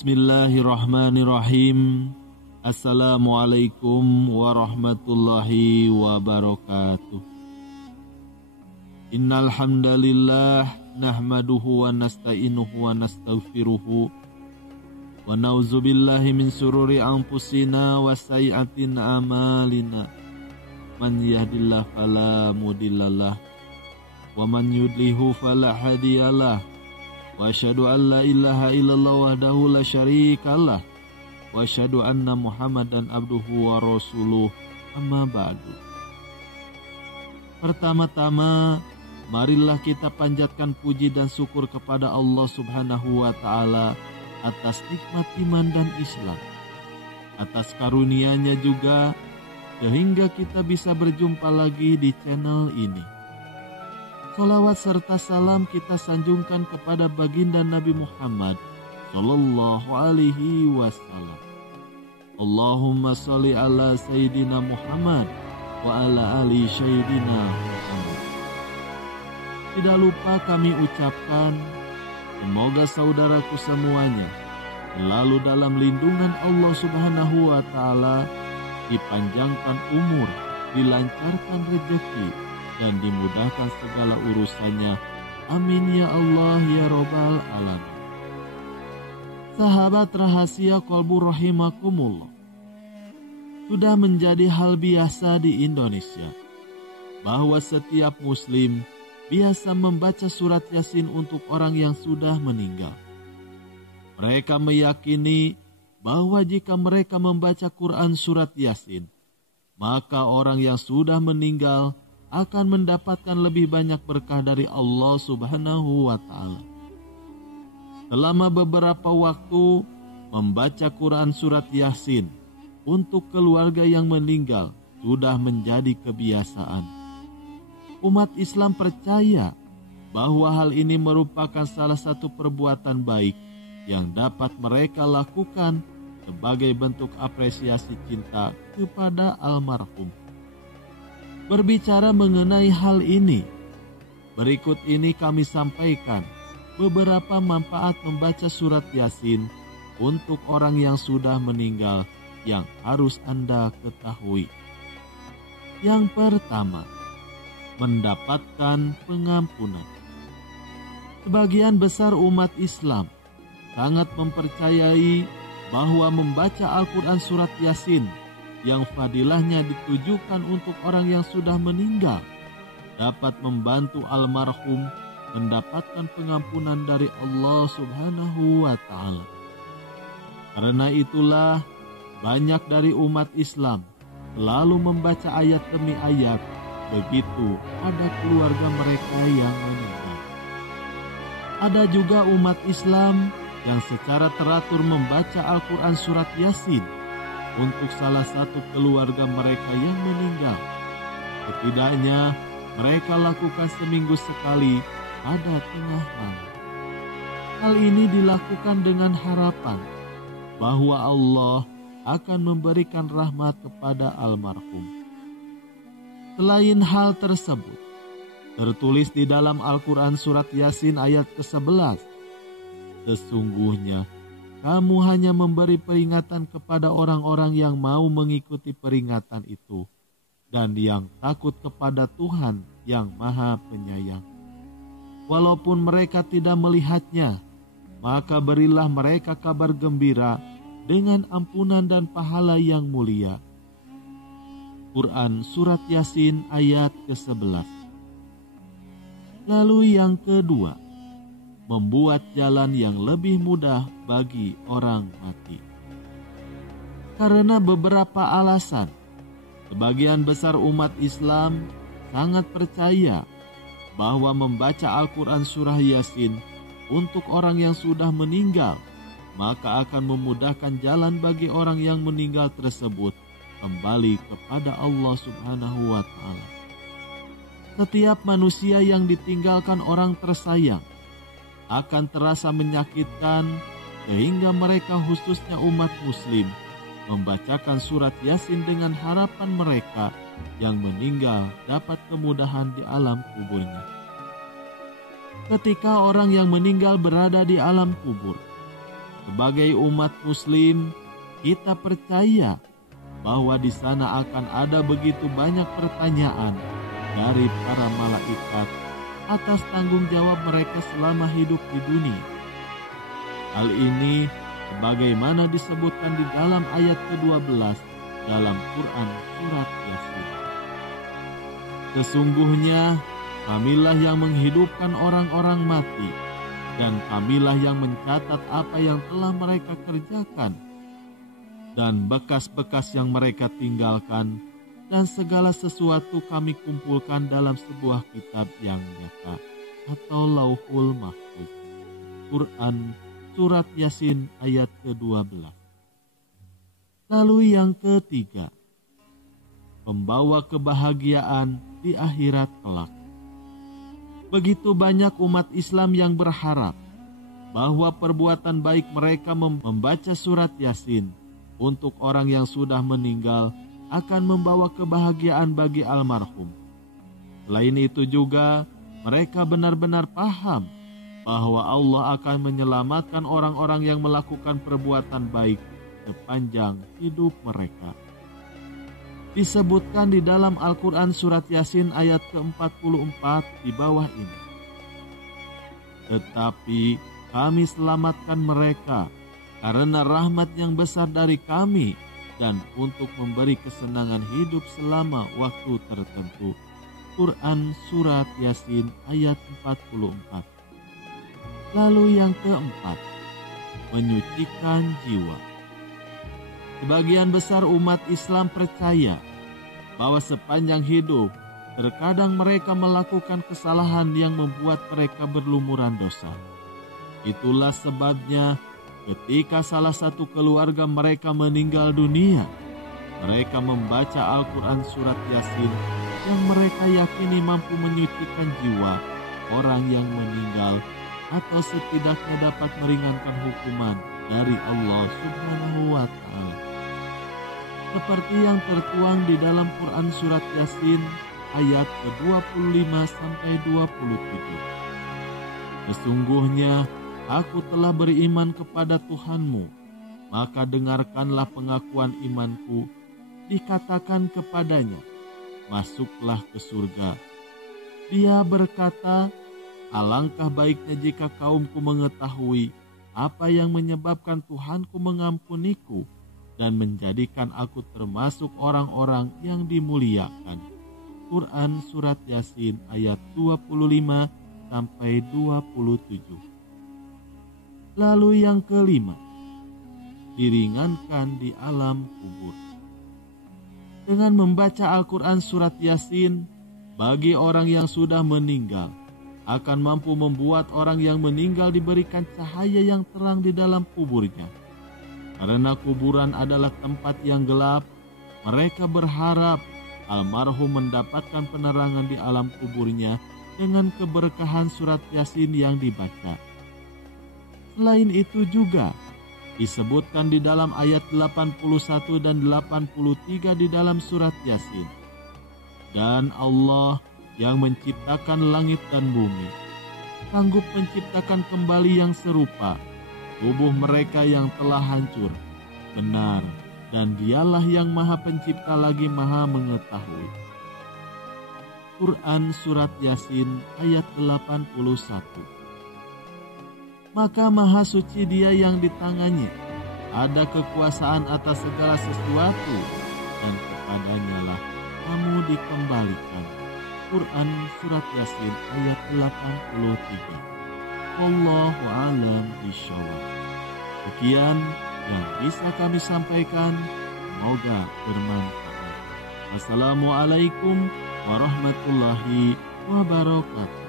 Bismillahirrahmanirrahim. Assalamualaikum warahmatullahi wabarakatuh. Innal hamdalillah nahmaduhu wa nasta'inuhu wa nastaghfiruhu wa na'udzubillahi min sururi anfusina wa sayyi'atin a'malina. Man yahdihillahu fala mudhillalah wa man yudlilhu fala hadiyalah. Wa asyhadu an la ilaha illallah wahdahu la syarikalah wa asyhadu anna Muhammadan abduhu wa rasuluh, amma ba'du. Pertama-tama, marilah kita panjatkan puji dan syukur kepada Allah Subhanahu wa Ta'ala atas nikmat iman dan Islam, atas karunia-Nya juga sehingga kita bisa berjumpa lagi di channel ini. Salawat serta salam kita sanjungkan kepada baginda Nabi Muhammad sallallahu alaihi wasallam. Allahumma sholli ala Sayyidina Muhammad wa ala ali Sayyidina Muhammad. Tidak lupa kami ucapkan, semoga saudaraku semuanya selalu dalam lindungan Allah Subhanahu wa Ta'ala, dipanjangkan umur, dilancarkan rezeki, dan dimudahkan segala urusannya. Amin ya Allah ya Rabbal alamin. Sahabat rahasia kolbu rahimakumullah, sudah menjadi hal biasa di Indonesia bahwa setiap muslim biasa membaca surat Yasin untuk orang yang sudah meninggal. Mereka meyakini bahwa jika mereka membaca Quran surat Yasin, maka orang yang sudah meninggal akan mendapatkan lebih banyak berkah dari Allah Subhanahu wa Ta'ala. Selama beberapa waktu membaca Quran surat Yasin untuk keluarga yang meninggal sudah menjadi kebiasaan. Umat Islam percaya bahwa hal ini merupakan salah satu perbuatan baik yang dapat mereka lakukan sebagai bentuk apresiasi cinta kepada almarhum. Berbicara mengenai hal ini, berikut ini kami sampaikan beberapa manfaat membaca surat Yasin untuk orang yang sudah meninggal yang harus Anda ketahui. Yang pertama, mendapatkan pengampunan. Sebagian besar umat Islam sangat mempercayai bahwa membaca Al-Quran surat Yasin yang fadilahnya ditujukan untuk orang yang sudah meninggal dapat membantu almarhum mendapatkan pengampunan dari Allah Subhanahu wa Ta'ala. Karena itulah banyak dari umat Islam selalu membaca ayat demi ayat begitu pada keluarga mereka yang meninggal. Ada juga umat Islam yang secara teratur membaca Al-Quran surat Yasin untuk salah satu keluarga mereka yang meninggal. Setidaknya mereka lakukan seminggu sekali pada tengah malam. Hal ini dilakukan dengan harapan bahwa Allah akan memberikan rahmat kepada almarhum. Selain hal tersebut, tertulis di dalam Al-Quran surat Yasin ayat ke-11, sesungguhnya kamu hanya memberi peringatan kepada orang-orang yang mau mengikuti peringatan itu dan yang takut kepada Tuhan yang Maha Penyayang. Walaupun mereka tidak melihatnya, maka berilah mereka kabar gembira dengan ampunan dan pahala yang mulia. Quran surat Yasin ayat ke-11. Lalu yang kedua, membuat jalan yang lebih mudah bagi orang mati. Karena beberapa alasan, sebagian besar umat Islam sangat percaya bahwa membaca Al-Quran surah Yasin untuk orang yang sudah meninggal, maka akan memudahkan jalan bagi orang yang meninggal tersebut kembali kepada Allah Subhanahu wa Ta'ala. Setiap manusia yang ditinggalkan orang tersayang akan terasa menyakitkan, sehingga mereka khususnya umat muslim membacakan surat Yasin dengan harapan mereka yang meninggal dapat kemudahan di alam kuburnya. Ketika orang yang meninggal berada di alam kubur, Sebagai umat muslim, kita percaya bahwa di sana akan ada begitu banyak pertanyaan dari para malaikat atas tanggung jawab mereka selama hidup di dunia. Hal ini sebagaimana disebutkan di dalam ayat ke-12 dalam Quran surat Yasin. Sesungguhnya Kamilah yang menghidupkan orang-orang mati, dan Kamilah yang mencatat apa yang telah mereka kerjakan, dan bekas-bekas yang mereka tinggalkan, dan segala sesuatu Kami kumpulkan dalam sebuah kitab yang nyata, atau Lauhul Mahfuz. Quran surat Yasin ayat ke-12. Lalu yang ketiga, pembawa kebahagiaan di akhirat kelak. Begitu banyak umat Islam yang berharap bahwa perbuatan baik mereka membaca surat Yasin untuk orang yang sudah meninggal akan membawa kebahagiaan bagi almarhum. Selain itu juga, mereka benar-benar paham bahwa Allah akan menyelamatkan orang-orang yang melakukan perbuatan baik sepanjang hidup mereka. Disebutkan di dalam Al-Quran surat Yasin ayat ke-44 di bawah ini. Tetapi Kami selamatkan mereka karena rahmat yang besar dari Kami dan untuk memberi kesenangan hidup selama waktu tertentu. Quran surat Yasin ayat 44. Lalu yang keempat, menyucikan jiwa. Sebagian besar umat Islam percaya bahwa sepanjang hidup terkadang mereka melakukan kesalahan yang membuat mereka berlumuran dosa. Itulah sebabnya ketika salah satu keluarga mereka meninggal dunia, mereka membaca Al-Quran surat Yasin yang mereka yakini mampu menyucikan jiwa orang yang meninggal atau setidaknya dapat meringankan hukuman dari Allah Subhanahu wa Ta'ala. Seperti yang tertuang di dalam Quran surat Yasin ayat ke-25 sampai 27. Sesungguhnya aku telah beriman kepada Tuhanmu, maka dengarkanlah pengakuan imanku. Dikatakan kepadanya, masuklah ke surga. Dia berkata, alangkah baiknya jika kaumku mengetahui apa yang menyebabkan Tuhanku mengampuniku dan menjadikan aku termasuk orang-orang yang dimuliakan. Quran surat Yasin ayat 25 sampai 27. Lalu yang kelima, diringankan di alam kubur. Dengan membaca Al-Quran surat Yasin bagi orang yang sudah meninggal akan mampu membuat orang yang meninggal diberikan cahaya yang terang di dalam kuburnya. Karena kuburan adalah tempat yang gelap, mereka berharap almarhum mendapatkan penerangan di alam kuburnya dengan keberkahan surat Yasin yang dibaca. Selain itu juga disebutkan di dalam ayat 81 dan 83 di dalam surat Yasin. Dan Allah yang menciptakan langit dan bumi sanggup menciptakan kembali yang serupa tubuh mereka yang telah hancur. Benar, dan Dialah yang Maha Pencipta lagi Maha Mengetahui. Quran surat Yasin ayat 81. Maka Maha Suci Dia yang di tangannya ada kekuasaan atas segala sesuatu, dan kepadanya lah kamu dikembalikan. Quran surat Yasin ayat 83. Wallahu a'lam bishawab. Sekian yang bisa kami sampaikan, semoga bermanfaat. Wassalamualaikum warahmatullahi wabarakatuh.